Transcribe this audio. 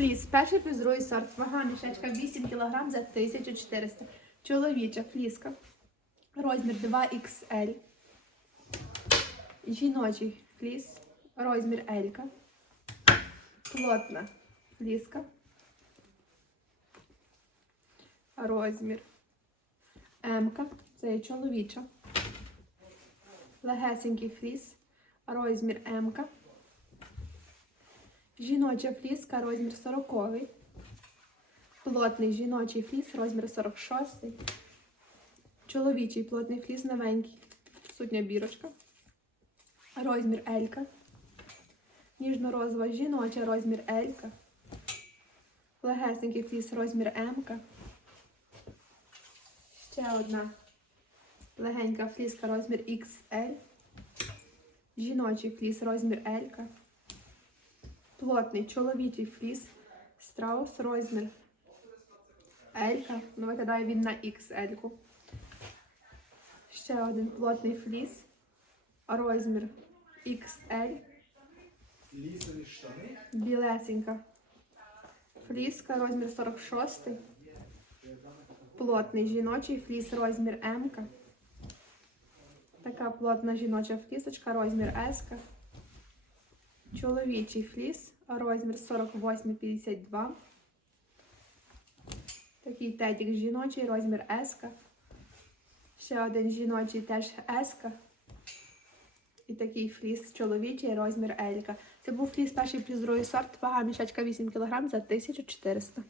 Фліс, перший плюс другий сорт. Вага мішечка 8 кг за 1400. Чоловіча фліска. Розмір 2XL. Жіночий фліс. Розмір L. Плотна фліска. Розмір М. Це є чоловіча. Легесенький фліс. Розмір М. Жіноча фліска, розмір 40. Плотний жіночий фліс, розмір 46. Чоловічий плотний фліс новенький. Сутня бірочка. Розмір Елька. Ніжно-розова жіноча, розмір Елька. Легесенький фліс, розмір М. Ще одна легенька фліска, розмір XL. Жіночий фліс, розмір Елька. Плотний чоловічий фліс. Страус розмір Елька. Ну, виглядає він на XL. Ще один плотний фліс. Розмір XL. Білесенька. Фліска, розмір 46. Плотний жіночий фліс, розмір М. Така плотна жіноча флісочка, розмір С. Чоловічий фліс, розмір 48-52. Такий тетік жіночий, розмір С. Ще один жіночий теж С. І такий фліс чоловічий, розмір L. Це був фліс перший плюс другий сорт, вага мішечка 8 кг за 1400.